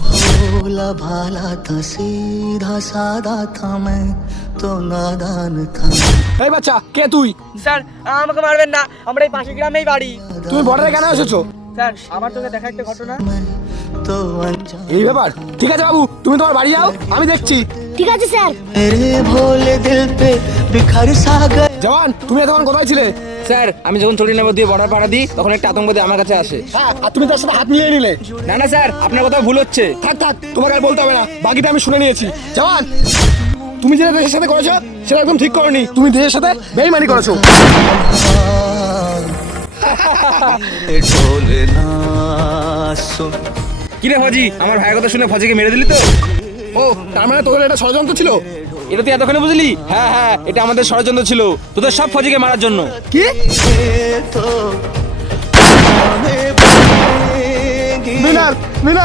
भोला भाला था सीधा सादा था मैं तो नादान था। এই বাচ্চা কে তুই? স্যার আমাকে মারবেন না, আমরা এই পাশের গ্রামেই বাড়ি। তুমি বর্ডারে কেন এসেছো? স্যার আমার তোকে দেখা একটা ঘটনা। मैं तो अनजान। এই ব্যাপার, ঠিক আছে বাবু, তুমি তোমার বাড়ি যাও, আমি দেখছি। ঠিক আছে স্যার। मेरे भोले दिल पे बिखर सा गए। জওয়ান, তুমি তখন কোথায় ছিলে? স্যার আমি যখন ছুটি নেব দিয়ে বর্ডার পাড়া দিই তখন একটা আতঙ্কবাদী আমার কাছে আসে। হ্যাঁ, আর তুমি তার সাথে হাত মিলিয়ে নিলে। না না স্যার, আপনার কোথাও ভুল হচ্ছে। থাক থাক, তোমাকে আর বলতে হবে না, বাকিটা আমি শুনে নিয়েছি। জওয়ান, তুমি যেটা দেশের সাথে করেছো সেটা একদম ঠিক করনি, তুমি দেশের সাথে বেইমানি করেছো। ढोल ना सुन। কিরে ফজি, আমার ভাইয়ের কথা শুনে ফজিকে মেরে দিলি তো? ও, তার মানে তোদের এটা ষড়যন্ত্র ছিল? এটা তুই এতক্ষণে বুঝলি? হ্যাঁ হ্যাঁ, এটা আমাদের ষড়যন্ত্র ছিল তোদের সব ফজিকে মারার জন্য। কি? तो মিনার, মিনার।